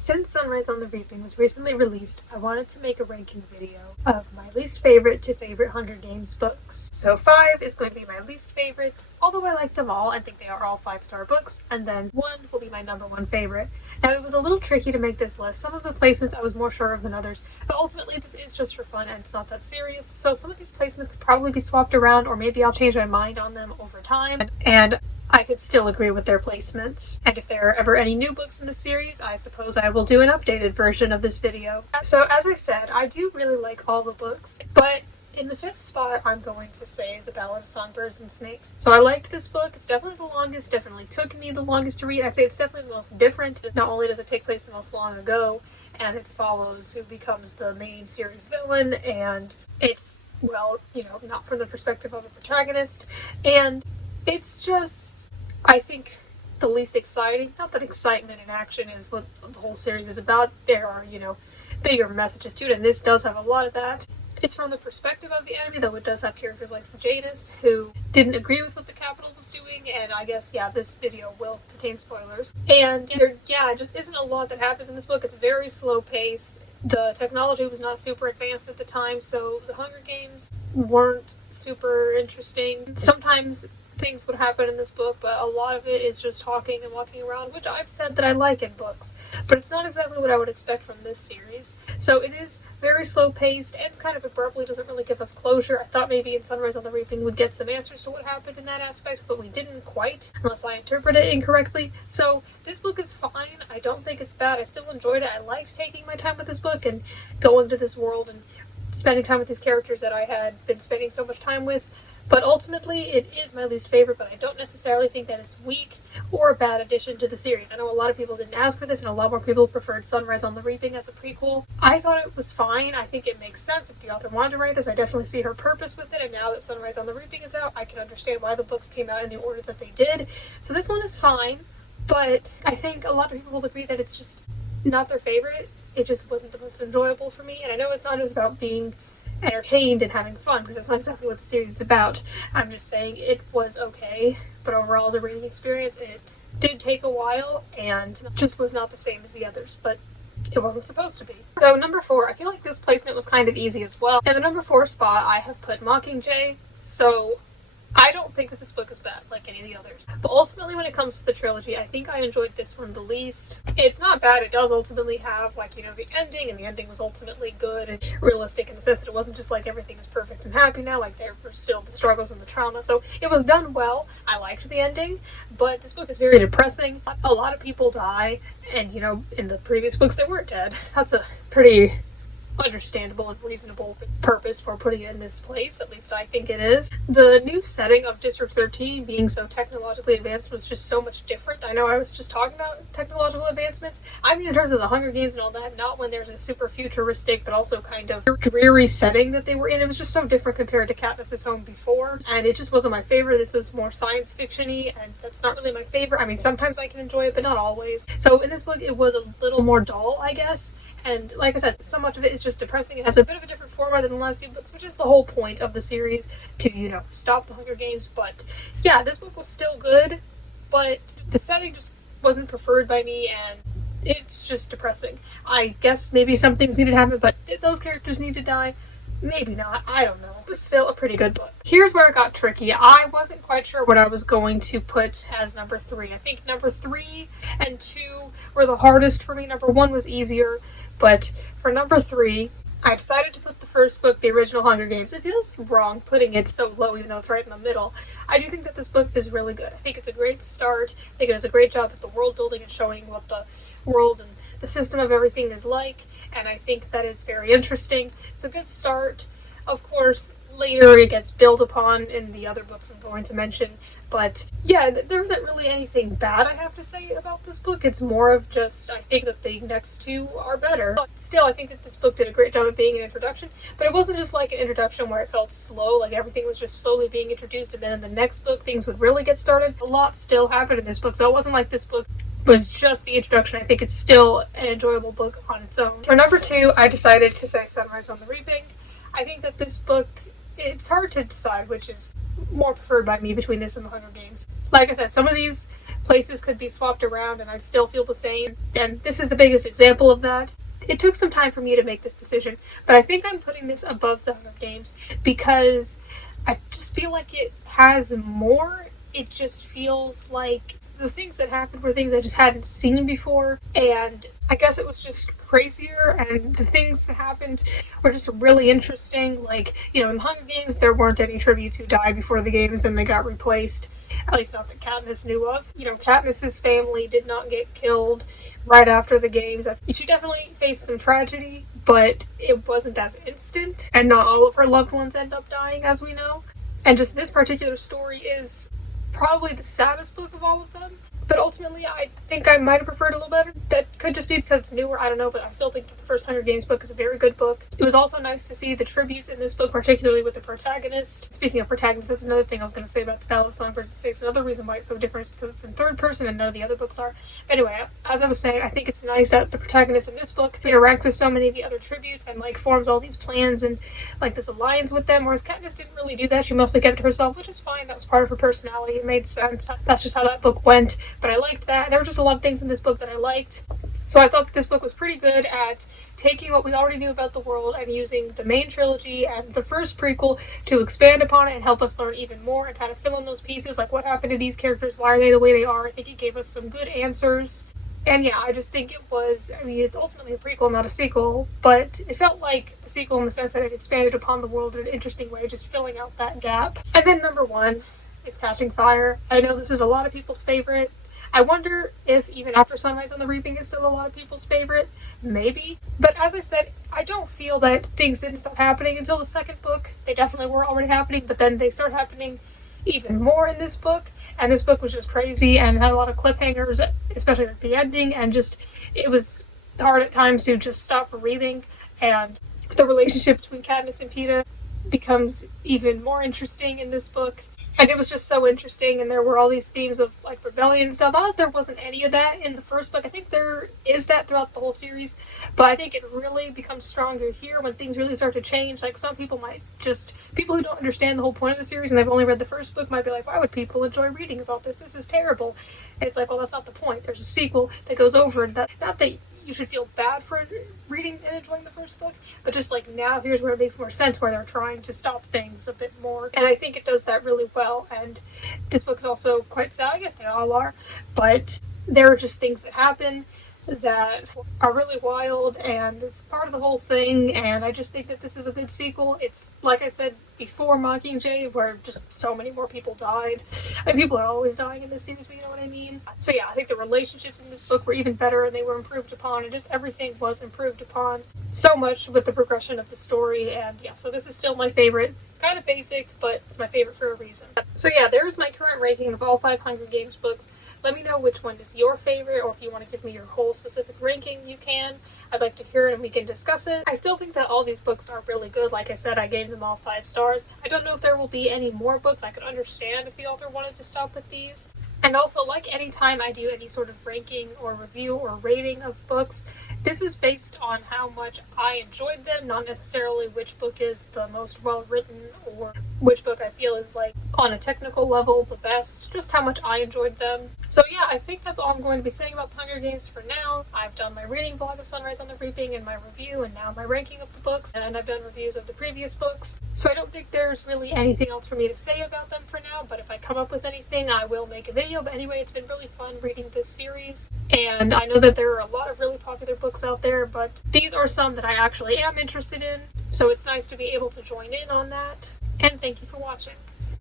Since Sunrise on the Reaping was recently released, I wanted to make a ranking video of my least favorite to favorite Hunger Games books. So 5 is going to be my least favorite, although I like them all and think they are all 5-star books, and then 1 will be my number 1 favorite. Now it was a little tricky to make this list. Some of the placements I was more sure of than others, but ultimately this is just for fun and it's not that serious, so some of these placements could probably be swapped around, or maybe I'll change my mind on them over time, and I could still agree with their placements. And if there are ever any new books in the series, I suppose I will do an updated version of this video. So as I said, I do really like all the books, but in the 5th spot, I'm going to say The Ballad of Songbirds and Snakes. So I liked this book. It's definitely the longest, definitely took me the longest to read. I say it's definitely the most different. Not only does it take place the most long ago, and it follows who becomes the main series villain, and it's, well, you know, not from the perspective of a protagonist, and it's just, I think, the least exciting. Not that excitement and action is what the whole series is about. There are, you know, bigger messages to it, and this does have a lot of that. It's from the perspective of the enemy, though it does have characters like Sejanus, who didn't agree with what the Capitol was doing, and I guess, yeah, this video will contain spoilers. And there, yeah, just isn't a lot that happens in this book. It's very slow-paced. The technology was not super advanced at the time, so the Hunger Games weren't super interesting. Sometimes things would happen in this book, but a lot of it is just talking and walking around, which I've said that I like in books, but it's not exactly what I would expect from this series. So it is very slow-paced, ends kind of abruptly, doesn't really give us closure. I thought maybe in Sunrise on the Reaping we'd get some answers to what happened in that aspect, but we didn't quite, unless I interpret it incorrectly. So this book is fine. I don't think it's bad. I still enjoyed it. I liked taking my time with this book and going to this world and spending time with these characters that I had been spending so much time with. But ultimately, it is my least favorite, but I don't necessarily think that it's weak or a bad addition to the series. I know a lot of people didn't ask for this, and a lot more people preferred Sunrise on the Reaping as a prequel. I thought it was fine. I think it makes sense. If the author wanted to write this, I definitely see her purpose with it, and now that Sunrise on the Reaping is out, I can understand why the books came out in the order that they did. So this one is fine, but I think a lot of people will agree that it's just not their favorite. It just wasn't the most enjoyable for me, and I know it's not just about being entertained and having fun, because that's not exactly what the series is about. I'm just saying it was okay, but overall as a reading experience it did take a while and just was not the same as the others, but it wasn't supposed to be. So number 4, I feel like this placement was kind of easy as well. In the number 4 spot I have put Mockingjay. So I don't think that this book is bad like any of the others, but ultimately when it comes to the trilogy, I think I enjoyed this one the least. It's not bad. It does ultimately have, like, you know, the ending, and the ending was ultimately good and realistic in the sense that it wasn't just like everything is perfect and happy now, like there were still the struggles and the trauma, so it was done well. I liked the ending, but this book is very depressing. A lot of people die, and, you know, in the previous books they weren't dead. That's a pretty understandable and reasonable purpose for putting it in this place, at least I think it is. The new setting of District 13 being so technologically advanced was just so much different. I know I was just talking about technological advancements. I mean in terms of the Hunger Games and all that, not when there's a super futuristic but also kind of dreary setting that they were in. It was just so different compared to Katniss's home before, and it just wasn't my favorite. This was more science fiction-y, and that's not really my favorite. I mean, sometimes I can enjoy it, but not always. So in this book it was a little more dull, I guess. And like I said, so much of it is just depressing. It has a bit of a different format than the last 2 books, which is the whole point of the series, to, you know, stop the Hunger Games. But yeah, this book was still good, but the setting just wasn't preferred by me, and it's just depressing. I guess maybe some things needed to happen, but did those characters need to die? Maybe not. I don't know. It was still a pretty good book. Here's where it got tricky. I wasn't quite sure what I was going to put as number 3. I think number 3 and 2 were the hardest for me. Number 1 was easier. But for number 3, I decided to put the first book, the original Hunger Games. It feels wrong putting it so low, even though it's right in the middle. I do think that this book is really good. I think it's a great start. I think it does a great job at the world building and showing what the world and the system of everything is like, and I think that it's very interesting. It's a good start. Of course, later it gets built upon in the other books I'm going to mention, but yeah, there isn't really anything bad I have to say about this book. It's more of just, I think that the next 2 are better. But still, I think that this book did a great job of being an introduction, but it wasn't just like an introduction where it felt slow, like everything was just slowly being introduced, and then in the next book things would really get started. A lot still happened in this book, so it wasn't like this book was just the introduction. I think it's still an enjoyable book on its own. For number 2, I decided to say Sunrise on the Reaping. I think that this book, it's hard to decide which is more preferred by me between this and the Hunger Games. Like I said, some of these places could be swapped around and I still feel the same. And this is the biggest example of that. It took some time for me to make this decision, but I think I'm putting this above the Hunger Games because I just feel like it has more. It just feels like the things that happened were things I just hadn't seen before, and I guess it was just crazier, and the things that happened were just really interesting. Like, you know, in the Hunger Games, there weren't any tributes who died before the games, and they got replaced. At least not that Katniss knew of. You know, Katniss's family did not get killed right after the games. She definitely faced some tragedy, but it wasn't as instant, and not all of her loved ones end up dying, as we know. And just this particular story is probably the saddest book of all of them, but ultimately I think I might have preferred it a little better. That could just be because it's newer, I don't know, but I still think that the first Hunger Games book is a very good book. It was also nice to see the tributes in this book, particularly with the protagonist. Speaking of protagonists, that's another thing I was going to say about the Battle of Songbirds and Snakes. Another reason why it's so different is because it's in third person and none of the other books are. Anyway, as I was saying, I think it's nice that the protagonist in this book interacts with so many of the other tributes and like forms all these plans and like this alliance with them, whereas Katniss didn't really do that. She mostly kept to herself, which is fine. That was part of her personality. It made sense. That's just how that book went, but I liked that. There were just a lot of things in this book that I liked. So I thought that this book was pretty good at taking what we already knew about the world and using the main trilogy and the first prequel to expand upon it and help us learn even more and kind of fill in those pieces, like what happened to these characters, why are they the way they are. I think it gave us some good answers. And yeah, I just think it was, I mean, it's ultimately a prequel, not a sequel, but it felt like a sequel in the sense that it expanded upon the world in an interesting way, just filling out that gap. And then number one is Catching Fire. I know this is a lot of people's favorite. I wonder if even After Sunrise on the Reaping is still a lot of people's favorite. Maybe. But as I said, I don't feel that things didn't start happening until the second book. They definitely were already happening, but then they start happening even more in this book. And this book was just crazy and had a lot of cliffhangers, especially at the ending, and just, it was hard at times to just stop reading. And the relationship between Katniss and Peeta becomes even more interesting in this book. And it was just so interesting, and there were all these themes of, like, rebellion and stuff. I thought there wasn't any of that in the first book. I think there is that throughout the whole series, but I think it really becomes stronger here when things really start to change. Like, some people might just, people who don't understand the whole point of the series and they've only read the first book might be like, why would people enjoy reading about this? This is terrible. And it's like, well, that's not the point. There's a sequel that goes over that. Not that you should feel bad for reading and enjoying the first book, but just like now here's where it makes more sense, where they're trying to stop things a bit more, and I think it does that really well. And this book is also quite sad, I guess they all are, but there are just things that happen that are really wild, and it's part of the whole thing, and I just think that this is a good sequel. It's, like I said before Mockingjay, where just so many more people died. I mean, people are always dying in this series, but you know what I mean? So yeah, I think the relationships in this book were even better, and they were improved upon, and just everything was improved upon so much with the progression of the story, and yeah, so this is still my favorite. It's kind of basic, but it's my favorite for a reason. So yeah, there's my current ranking of all 5 Hunger Games books. Let me know which one is your favorite, or if you want to give me your whole specific ranking, you can. I'd like to hear it and we can discuss it. I still think that all these books are really good. Like I said, I gave them all 5 stars. I don't know if there will be any more books. I could understand if the author wanted to stop with these. And also, like any time I do any sort of ranking or review or rating of books, this is based on how much I enjoyed them, not necessarily which book is the most well written or which book I feel is, like, on a technical level the best, just how much I enjoyed them. So yeah, I think that's all I'm going to be saying about the Hunger Games for now. I've done my reading vlog of Sunrise on the Reaping and my review, and now my ranking of the books, and I've done reviews of the previous books. So I don't think there's really anything else for me to say about them for now, but if I come up with anything, I will make a video. But anyway, it's been really fun reading this series, and I know that there are a lot of really popular books out there, but these are some that I actually am interested in, so it's nice to be able to join in on that. And thank you for watching.